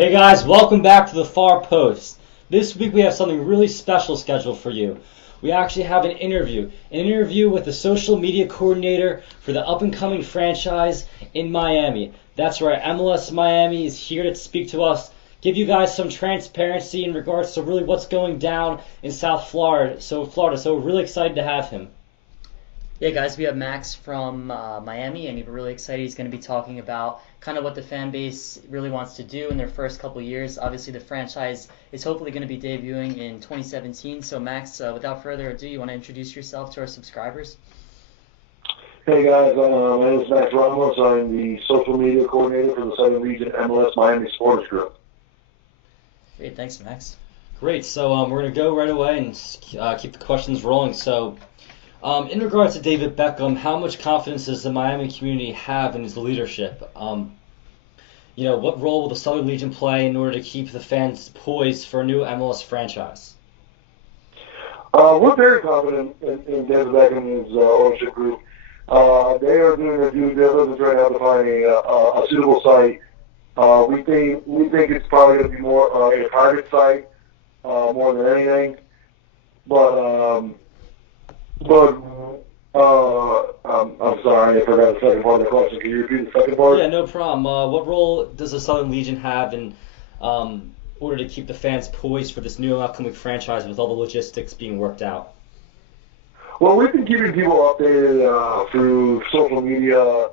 Hey guys, welcome back to the Far Post. This week we have something really special scheduled for you. We actually have an interview with the social media coordinator for the up-and-coming franchise in Miami. That's right, MLS Miami is here to speak to us, give you guys some transparency in regards to really what's going down in South Florida. So we're really excited to have him. Yeah, guys, we have Max from Miami, and we're really excited. He's going to be talking about kind of what the fan base really wants to do in their first couple years. Obviously, the franchise is hopefully going to be debuting in 2017. So, Max, without further ado, you want to introduce yourself to our subscribers? Hey guys, my name is Max Ramos. I'm the social media coordinator for the Southern Region MLS Miami Sports Group. Great, thanks, Max. Great, so we're going to go right away and keep the questions rolling. So, in regards to David Beckham, how much confidence does the Miami community have in his leadership? What role will the Southern Legion play in order to keep the fans poised for a new MLS franchise? We're very confident in David Beckham and his ownership group. They are doing their due diligence right now to find a suitable site. We think it's probably going to be more a private site more than anything. I'm sorry, I forgot the second part of the question. Can you repeat the second part? Yeah, no problem. What role does the Southern Legion have in order to keep the fans poised for this new upcoming franchise with all the logistics being worked out? Well, we've been keeping people updated through social media,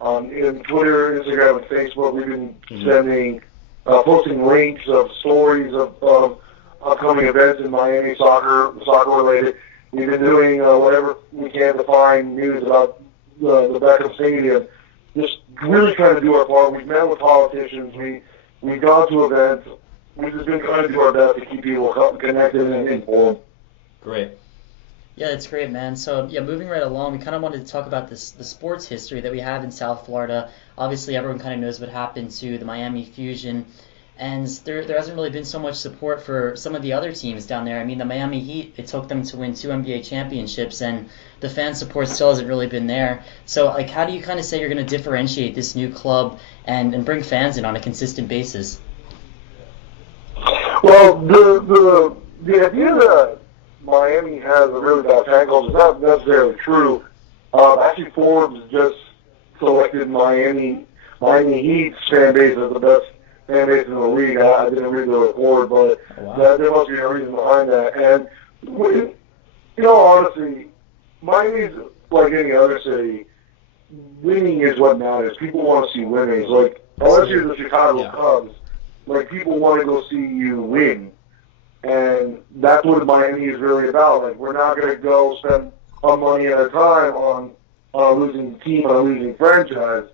in Twitter, Instagram, and Facebook. We've been posting links of stories of upcoming events in Miami soccer related. We've been doing whatever we can to find news about the Beckham Stadium. Just really trying to do our part. We've met with politicians. We've gone to events. We've just been trying to do our best to keep people connected and informed. Great. Yeah, that's great, man. So, yeah, moving right along, we kind of wanted to talk about the sports history that we have in South Florida. Obviously, everyone kind of knows what happened to the Miami Fusion. And there hasn't really been so much support for some of the other teams down there. I mean, the Miami Heat, it took them to win 2 NBA championships, and the fan support still hasn't really been there. So, like, how do you kind of say you're going to differentiate this new club and bring fans in on a consistent basis? Well, the idea that Miami has a really bad fan culture is not necessarily true. Actually, Forbes just selected Miami Heat's fan base as the best fan base in the league. I didn't read the report, but there must be a reason behind that. And, honestly, Miami's like any other city. Winning is what matters. People want to see winners. Like, unless you're the Chicago Cubs, like, people want to go see you win. And that's what Miami is really about. Like, we're not going to go spend our money at a time on a losing team, on a losing franchise.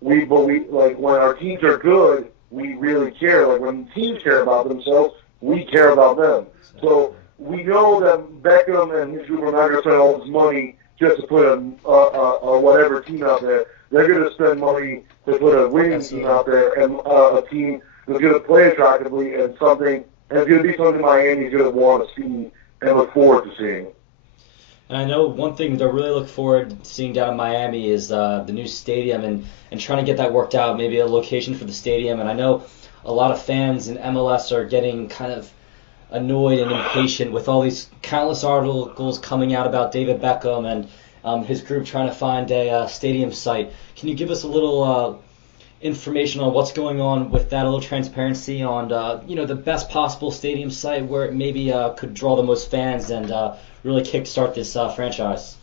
But like, when our teams are good, we really care. Like, when teams care about themselves, we care about them. So we know that Beckham and his group are not going to spend all this money just to put a whatever team out there. They're going to spend money to put a winning team out there and a team that's going to play attractively and something. And it's going to be something Miami's going to want to see and look forward to seeing. And I know one thing that I really look forward to seeing down in Miami is the new stadium and trying to get that worked out, maybe a location for the stadium. And I know a lot of fans in MLS are getting kind of annoyed and impatient with all these countless articles coming out about David Beckham and his group trying to find a stadium site. Can you give us a little information on what's going on with that, a little transparency on the best possible stadium site where it maybe could draw the most fans and really kickstart this franchise?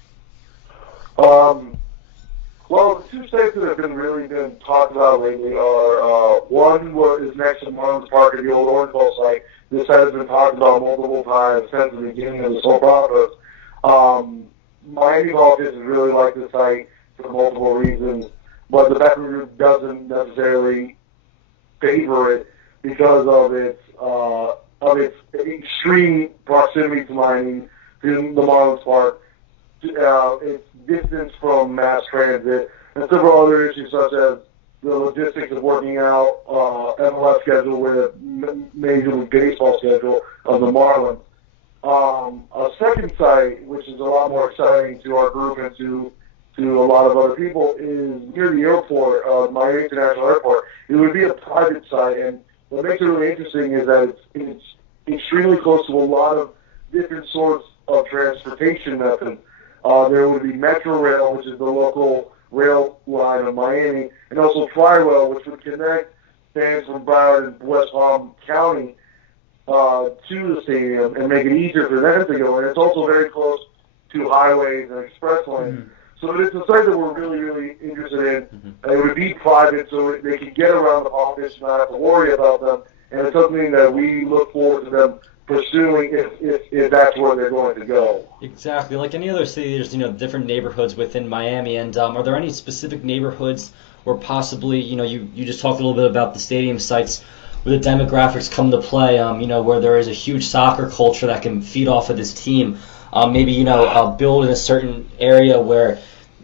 Well, the two states that have been talked about lately are one is next to Marlins Park at the old Orange Bowl site. This site has been talked about multiple times since the beginning of this whole process. Miami politicians really like this site for multiple reasons, but the Beckham Group doesn't necessarily favor it because of its extreme proximity to Miami, to the Marlins Park, its distance from mass transit, and several other issues such as the logistics of working out MLS schedule with a Major League Baseball schedule of the Marlins. A second site, which is a lot more exciting to our group and to a lot of other people, is near the airport, Miami International Airport. It would be a private site, and what makes it really interesting is that it's extremely close to a lot of different sorts of transportation methods. There would be Metro Rail, which is the local rail line of Miami, and also Tri-Rail, which would connect fans from Broward and West Palm County to the stadium and make it easier for them to go. And it's also very close to highways and express lanes. Mm-hmm. So it's a site that we're really, really interested in. Mm-hmm. It would be private, so they could get around the politicians, not have to worry about them. And it's something that we look forward to them pursuing if that's where they're going to go. Exactly. Like any other city, there's different neighborhoods within Miami. And are there any specific neighborhoods where possibly you just talked a little bit about the stadium sites where the demographics come to play? Where there is a huge soccer culture that can feed off of this team. Maybe build in a certain area where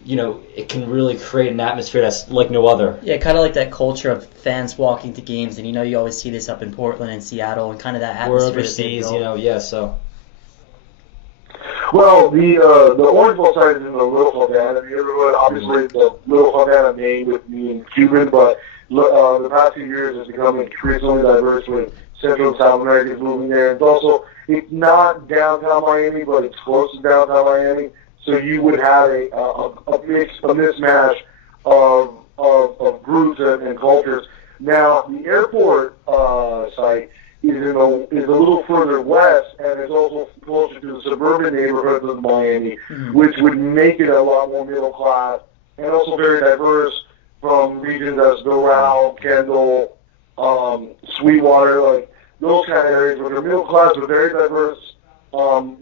it can really create an atmosphere that's like no other. Yeah, kind of like that culture of fans walking to games, and you always see this up in Portland and Seattle, and kind of that atmosphere. Or overseas, so. Well, the Orange Bowl side is in the Little Havana neighborhood. Obviously, the Little Havana name with being Cuban, but the past few years it's become increasingly diverse with Central and South Americans moving there. It's not downtown Miami, but it's close to downtown Miami. So you would have a mismatch of groups and cultures. Now, the airport site is a little further west, and it's also closer to the suburban neighborhoods of Miami, which would make it a lot more middle class and also very diverse from regions as Doral, Kendall, Sweetwater, like those kind of areas, which are middle class but very diverse.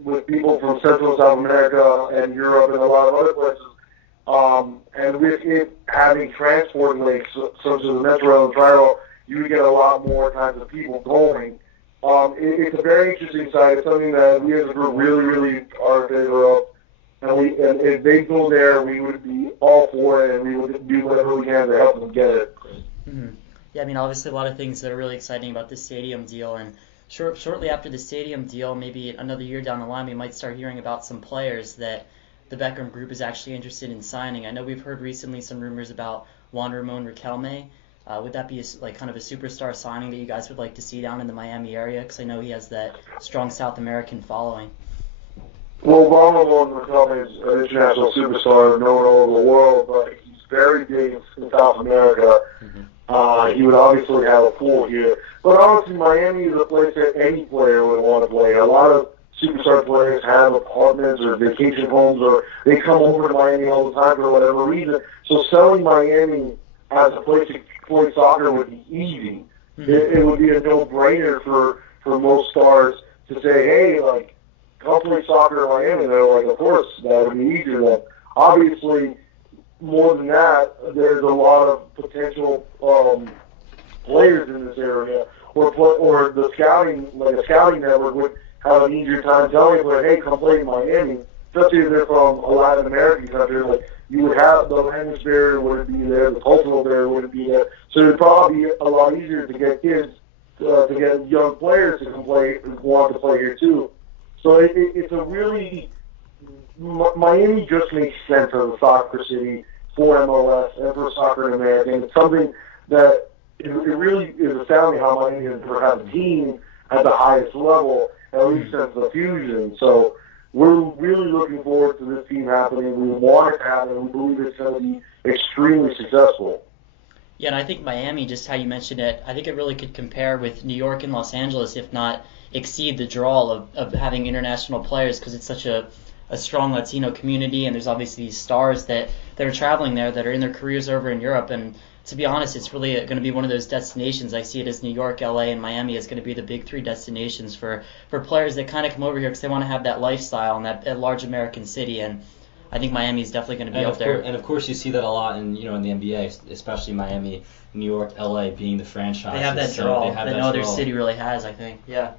With people from Central and South America and Europe and a lot of other places. And with it having transport links, such as the Metro and Tri-Rail, you would get a lot more kinds of people going. It's a very interesting site. It's something that we as a group really, really are in favor of. And if they go there, we would be all for it, and we would do whatever we can to help them get it. Mm-hmm. Yeah, obviously a lot of things that are really exciting about this stadium deal, and shortly after the stadium deal, maybe another year down the line, we might start hearing about some players that the Beckham Group is actually interested in signing. I know we've heard recently some rumors about Juan Ramon Riquelme. Would that be kind of a superstar signing that you guys would like to see down in the Miami area? Because I know he has that strong South American following. Well, Juan Ramon Riquelme is an international superstar known all over the world, but he's very big in South America. He would obviously have a pool here. But honestly, Miami is a place that any player would want to play. A lot of superstar players have apartments or vacation homes, or they come over to Miami all the time for whatever reason. So selling Miami as a place to play soccer would be easy. It would be a no-brainer for most stars to say, hey, come play soccer in Miami. They're like, of course, that would be easier then. Obviously, more than that, there's a lot of potential players in this area, or the scouting, like a scouting network would have an easier time telling a player, hey, come play in Miami, especially if they're from a Latin American country. Like, you would have the language barrier wouldn't be there, the cultural barrier wouldn't be there, so it'd probably be a lot easier to get kids, to get young players to come play, want to play here too. So it's a really, Miami just makes sense as a soccer city for MLS and for soccer in America, and it's something that it really is astounding how Miami has never had a team at the highest level, at least since the fusion. So we're really looking forward to this team happening. We want it to happen. We believe it's going to be extremely successful. Yeah, and I think Miami, just how you mentioned it, I think it really could compare with New York and Los Angeles, if not exceed the draw of having international players, because it's such a strong Latino community, and there's obviously these stars that are traveling there that are in their careers over in Europe. And to be honest, it's really going to be one of those destinations. I see it as New York, LA, and Miami is going to be the big three destinations for players that kind of come over here because they want to have that lifestyle in that large American city. And I think Miami is definitely going to be up there. And of course, you see that a lot in in the NBA, especially Miami, New York, LA being the franchise. They have that draw that no other city really has, I think. Yeah.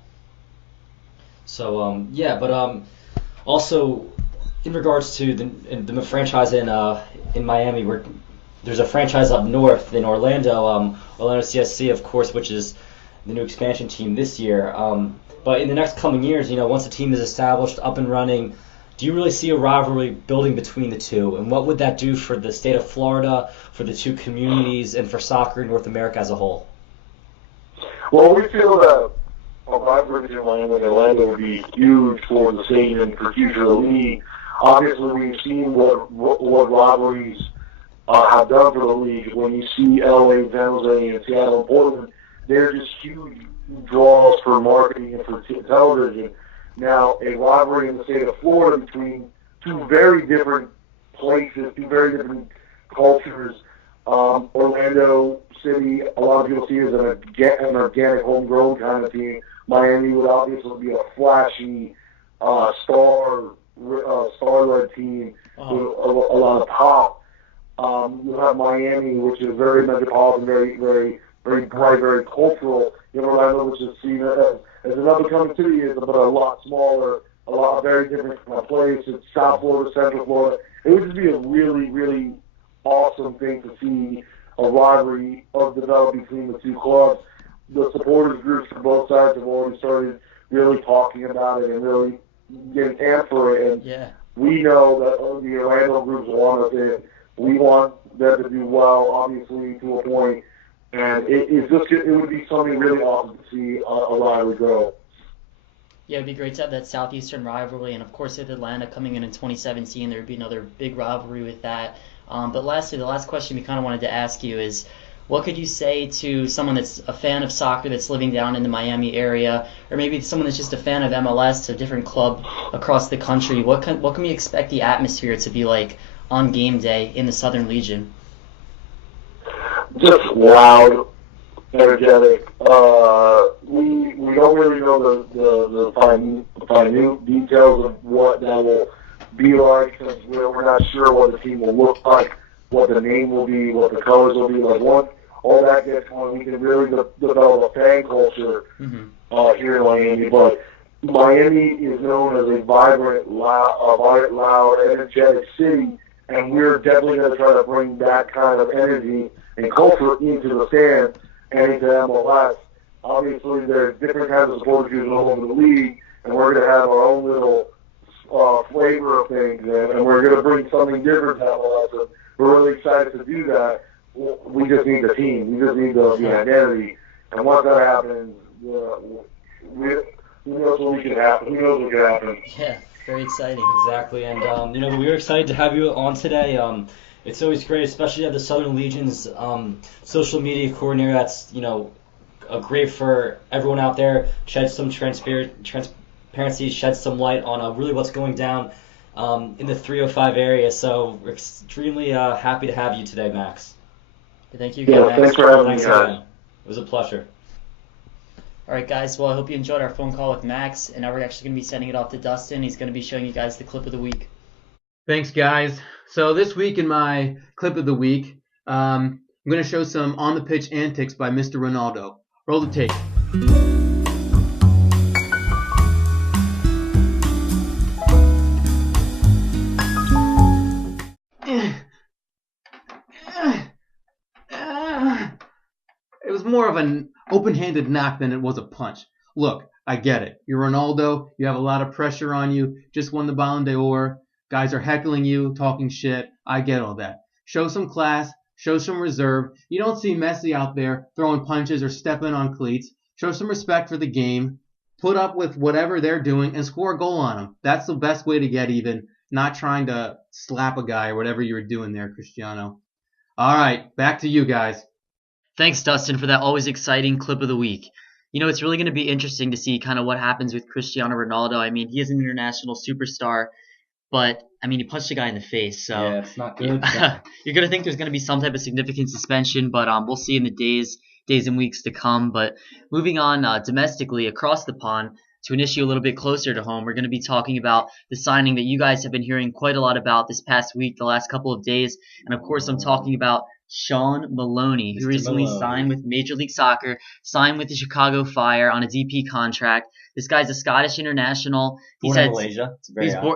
So but also in regards to the franchise in Miami, there's a franchise up north in Orlando, Orlando CSC, of course, which is the new expansion team this year. But in the next coming years, once the team is established, up and running, do you really see a rivalry building between the two? And what would that do for the state of Florida, for the two communities, and for soccer in North America as a whole? Well, we feel that a rivalry between Miami and Orlando would be huge for the stadium and for future of the league. Obviously, we've seen what rivalries have done for the league. When you see LA, San Jose, and Seattle, and Portland, they're just huge draws for marketing and for television. Now, a rivalry in the state of Florida between two very different places, two very different cultures. Orlando City, a lot of people see it as an organic, homegrown kind of team. Miami would obviously be a flashy, star-led team with a lot of pop. You have Miami, which is very metropolitan, very, very, very bright, very cultural. You have Orlando, which is seen as an up-and-coming city, but a lot smaller, a lot very different from a place. It's South Florida, Central Florida. It would just be a really, really awesome thing to see a rivalry of develop between the two clubs. The supporters groups from both sides have already started really talking about it and really getting amped for it. And we know that the Orlando groups want us in. We want them to do well, obviously, to a point. And it would be something really awesome to see a rivalry grow. Yeah, it'd be great to have that Southeastern rivalry, and of course with Atlanta coming in 2017, there would be another big rivalry with that. But lastly, the last question we kind of wanted to ask you is, what could you say to someone that's a fan of soccer that's living down in the Miami area, or maybe someone that's just a fan of MLS, a different club across the country? What can we expect the atmosphere to be like on game day in the Southern Legion? Just loud, energetic. We don't really know the minute details of what that will be like, because we're not sure what the team will look like, what the name will be, what the colors will be. Like, once all that gets going, we can really develop a fan culture here in Miami. But Miami is known as a vibrant, loud, energetic city, and we're definitely going to try to bring that kind of energy and culture into the stands and into MLS. Obviously, there's different kinds of supporters groups all over the league, and we're going to have our own little flavor of things, and we're going to bring something different to MLS. And we're really excited to do that. We just need the team. We just need the identity. And once that happens, who knows what can happen. Yeah, very exciting. Exactly. And, we were excited to have you on today. It's always great, especially to have the Southern Legion's social media coordinator. That's, great for everyone out there. Shed some transparency, shed some light on really what's going down in the 305 area. So we're extremely happy to have you today, Max. Thank you, guys. Thanks for having me, guys. Again. It was a pleasure. All right, guys. Well, I hope you enjoyed our phone call with Max, and now we're actually going to be sending it off to Dustin. He's going to be showing you guys the clip of the week. Thanks, guys. So this week in my clip of the week, I'm going to show some on-the-pitch antics by Mr. Ronaldo. Roll the tape. It was more of an open-handed knock than it was a punch. Look, I get it. You're Ronaldo. You have a lot of pressure on you. Just won the Ballon d'Or. Guys are heckling you, talking shit. I get all that. Show some class. Show some reserve. You don't see Messi out there throwing punches or stepping on cleats. Show some respect for the game. Put up with whatever they're doing and score a goal on them. That's the best way to get even. Not trying to slap a guy or whatever you were doing there, Cristiano. All right, back to you guys. Thanks, Dustin, for that always exciting clip of the week. It's really going to be interesting to see kind of what happens with Cristiano Ronaldo. I mean, he is an international superstar, but, he punched a guy in the face. So yeah, it's not good. You're going to think there's going to be some type of significant suspension, but we'll see in the days and weeks to come. But moving on domestically across the pond to an issue a little bit closer to home, we're going to be talking about the signing that you guys have been hearing quite a lot about this past week, the last couple of days. And, of course, I'm talking about Shaun Maloney, who recently signed with Major League Soccer, signed with the Chicago Fire on a DP contract, This guy's a Scottish international. Born in Malaysia.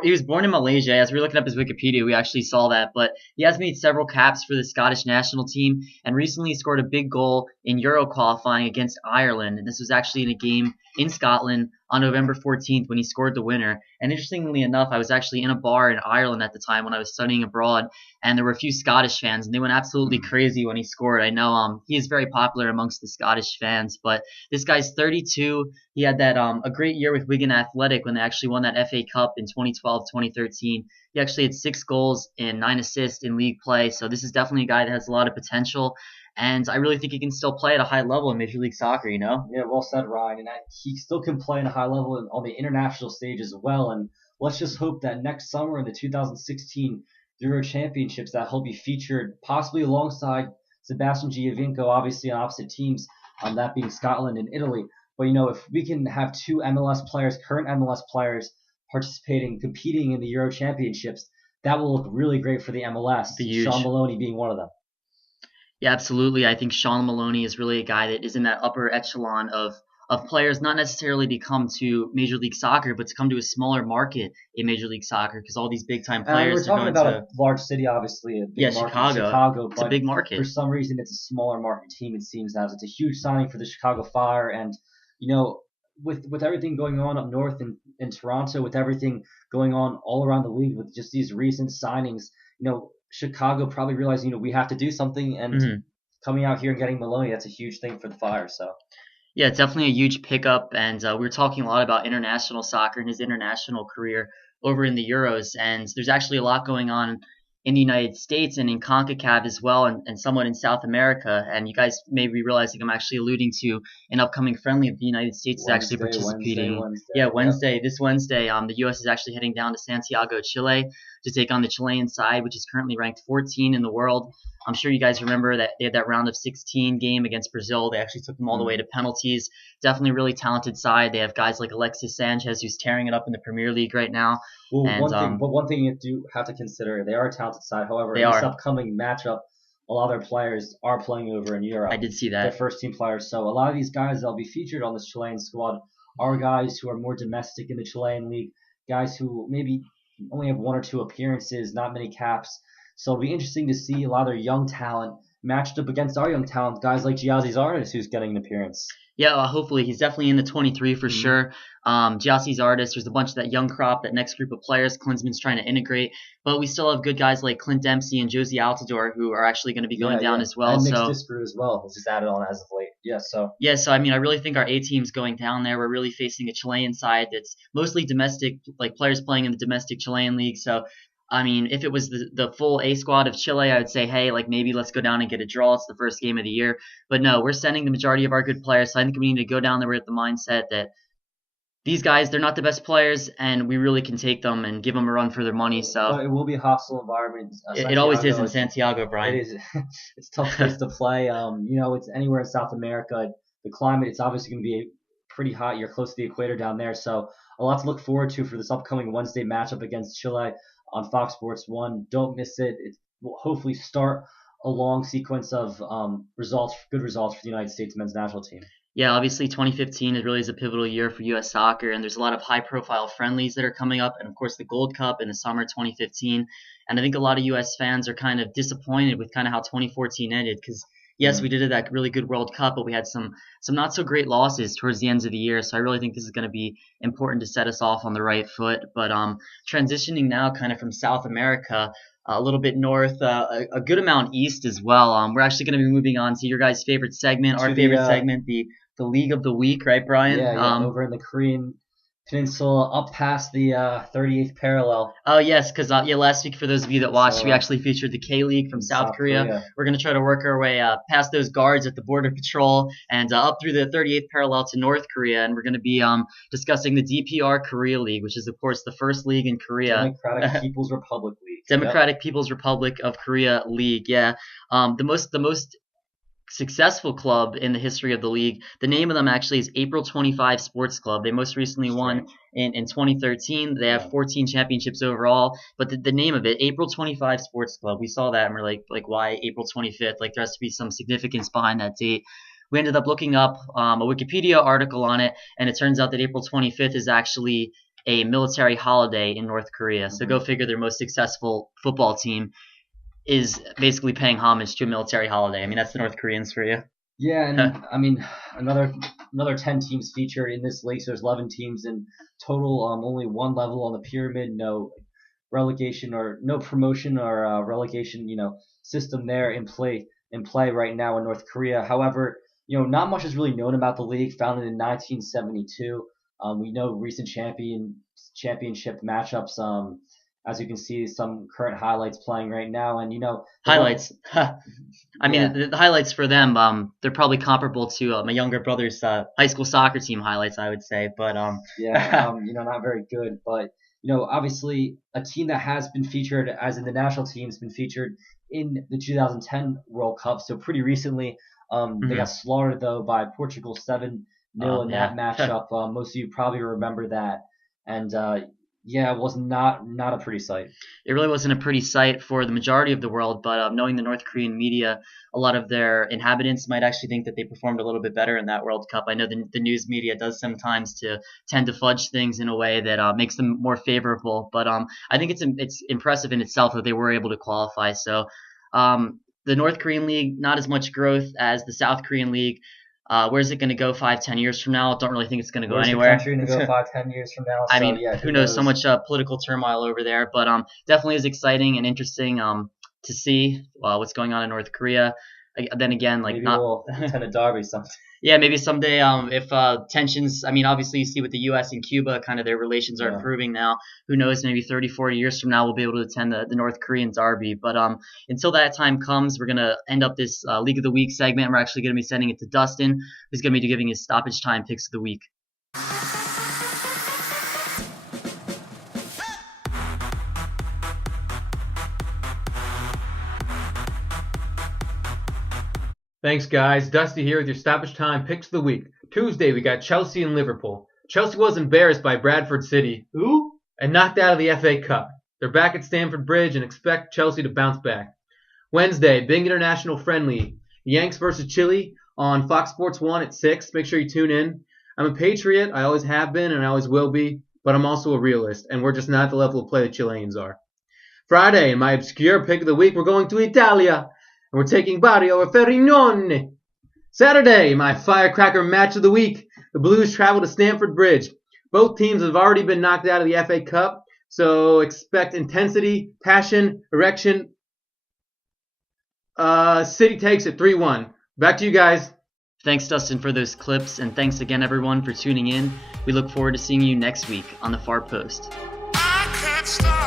He was born in Malaysia. As we were looking up his Wikipedia, we actually saw that. But he has made several caps for the Scottish national team, and recently scored a big goal in Euro qualifying against Ireland. And this was actually in a game in Scotland on November 14th when he scored the winner. And interestingly enough, I was actually in a bar in Ireland at the time when I was studying abroad, and there were a few Scottish fans, and they went absolutely crazy when he scored. I know he is very popular amongst the Scottish fans, but this guy's 32. He had that a great year with Wigan Athletic when they actually won that FA Cup in 2012-2013. He actually had 6 goals and 9 assists in league play, so this is definitely a guy that has a lot of potential. And I really think he can still play at a high level in Major League Soccer, you know? Yeah, well said, Ryan. And he still can play at a high level on the international stage as well. And let's just hope that next summer in the 2016 Euro Championships that he'll be featured possibly alongside Sebastian Giovinco, obviously on opposite teams, that being Scotland and Italy. But, if we can have 2 MLS players, current MLS players, competing in the Euro Championships, that will look really great for the MLS. Shaun Maloney being one of them. Yeah, absolutely. I think Shaun Maloney is really a guy that is in that upper echelon of players, not necessarily to come to Major League Soccer, but to come to a smaller market in Major League Soccer, because all these big-time players we're talking about a large city, obviously. Chicago. It's a big market. For some reason, it's a smaller market team, it seems as. It's a huge signing for the Chicago Fire, and, with everything going on up north in Toronto, with everything going on all around the league, with just these recent signings, Chicago probably realized, we have to do something, and coming out here and getting Maloney, that's a huge thing for the Fire. So, yeah, it's definitely a huge pickup, and we were talking a lot about international soccer and his international career over in the Euros, and there's actually a lot going on in the United States and in CONCACAF as well, and somewhat in South America. And you guys may be realizing I'm actually alluding to an upcoming friendly of the United States is actually participating. Wednesday. This Wednesday, the U.S. is actually heading down to Santiago, Chile, to take on the Chilean side, which is currently ranked 14 in the world. I'm sure you guys remember that they had that round of 16 game against Brazil. They actually took them all the way to penalties. Definitely a really talented side. They have guys like Alexis Sanchez, who's tearing it up in the Premier League right now. Well, one thing you do have to consider, they are a talented side. However, in this upcoming matchup, a lot of their players are playing over in Europe. I did see that. They're first-team players. So a lot of these guys that'll be featured on this Chilean squad are guys who are more domestic in the Chilean league, guys who maybe only have 1 or 2 appearances, not many caps. So it'll be interesting to see a lot of their young talent matched up against our young talent, guys like Gyasi Zardes, who's getting an appearance. Yeah, hopefully. He's definitely in the 23 for sure. Gyasi Zardes, there's a bunch of that young crop, that next group of players Klinsmann's trying to integrate. But we still have good guys like Clint Dempsey and Josie Altidore who are actually going to be going down as well. And Nick Disper as well, who's just added on as of late. So I mean, I really think our A team's going down there. We're really facing a Chilean side that's mostly domestic, like players playing in the domestic Chilean league. So I mean, if it was the full A squad of Chile, I would say, hey, like maybe let's go down and get a draw. It's the first game of the year. But no, we're sending the majority of our good players. So I think we need to go down there with the mindset that these guys, they're not the best players, and we really can take them and give them a run for their money. So but it will be a hostile environment. It always is in Santiago, Brian. It is. It's a tough place to play. It's anywhere in South America. The climate, it's obviously going to be pretty hot. You're close to the equator down there. So a lot to look forward to for this upcoming Wednesday matchup against Chile on Fox Sports 1. Don't miss it. It will hopefully start a long sequence of good results for the United States men's national team. Yeah, obviously 2015 really is a pivotal year for U.S. soccer, and there's a lot of high-profile friendlies that are coming up, and of course the Gold Cup in the summer 2015. And I think a lot of U.S. fans are kind of disappointed with kind of how 2014 ended, because yes, we did that really good World Cup, but we had some not so great losses towards the ends of the year. So I really think this is going to be important to set us off on the right foot. But transitioning now kind of from South America, a little bit north, a good amount east as well. We're actually going to be moving on to your guys' favorite segment, our favorite segment, the League of the Week, right, Brian? Yeah, over in the Korean Peninsula, up past the 38th parallel. Oh, yes, because last week, for those of you that watched, we actually featured the K-League from South Korea. We're going to try to work our way past those guards at the Border Patrol and up through the 38th parallel to North Korea, and we're going to be discussing the DPR Korea League, which is, of course, the first league in Korea. Democratic People's Republic League. Democratic People's Republic of Korea League, yeah. The most successful club in the history of the league. The name of them actually is April 25 Sports Club. They most recently won in 2013. They have 14 championships overall, but the name of it, April 25 Sports Club, we saw that and we're like why April 25th? Like there has to be some significance behind that date. we ended up looking up a Wikipedia article on it, and it turns out that April 25th is actually a military holiday in North Korea. So go figure, their most successful football team is basically paying homage to a military holiday. I mean, that's the North Koreans for you. Yeah, and I mean, another 10 teams featured in this league, so there's 11 teams in total. Only one level on the pyramid, no relegation or no promotion or relegation, system there in play right now in North Korea. However, not much is really known about the league. Founded in 1972, we know recent championship matchups. As you can see, some current highlights playing right now, and highlights. I mean, the highlights for them, they're probably comparable to my younger brother's high school soccer team highlights, I would say. But not very good. But obviously, a team that has been featured, as in the national team, has been featured in the 2010 World Cup. So pretty recently, they got slaughtered though by Portugal 7-0 in that matchup. Most of you probably remember that, and it was not a pretty sight. It really wasn't a pretty sight for the majority of the world, but knowing the North Korean media, a lot of their inhabitants might actually think that they performed a little bit better in that World Cup. I know the news media does sometimes tend to fudge things in a way that makes them more favorable, but I think it's impressive in itself that they were able to qualify. So the North Korean League, not as much growth as the South Korean League. Where's it going to go 5-10 years from now? I don't really think it's going to go anywhere. Where's the country going to go 5-10 years from now? I mean, who knows? So much political turmoil over there, but definitely is exciting and interesting to see what's going on in North Korea. Then again, maybe we'll attend a derby sometime. Yeah, maybe someday if tensions, I mean, obviously you see with the U.S. and Cuba, kind of their relations are improving now. Who knows, maybe 30, 40 years from now we'll be able to attend the North Korean derby. But until that time comes, we're going to end up this League of the Week segment. We're actually going to be sending it to Dustin, who's going to be giving his stoppage time picks of the week. Thanks, guys. Dusty here with your stoppage time picks of the week. Tuesday, we got Chelsea and Liverpool. Chelsea was embarrassed by Bradford City, and knocked out of the FA Cup. They're back at Stamford Bridge and expect Chelsea to bounce back. Wednesday, big international friendly. Yanks versus Chile on Fox Sports 1 at 6. Make sure you tune in. I'm a Patriot. I always have been and I always will be, but I'm also a realist, and we're just not at the level of play the Chileans are. Friday, in my obscure pick of the week, we're going to Italia. And we're taking Barrio over Frosinone. Saturday, my firecracker match of the week. The Blues travel to Stamford Bridge. Both teams have already been knocked out of the FA Cup, so expect intensity, passion, erection. City takes it 3-1. Back to you guys. Thanks, Dustin, for those clips, and thanks again, everyone, for tuning in. We look forward to seeing you next week on the Far Post. I can't stop.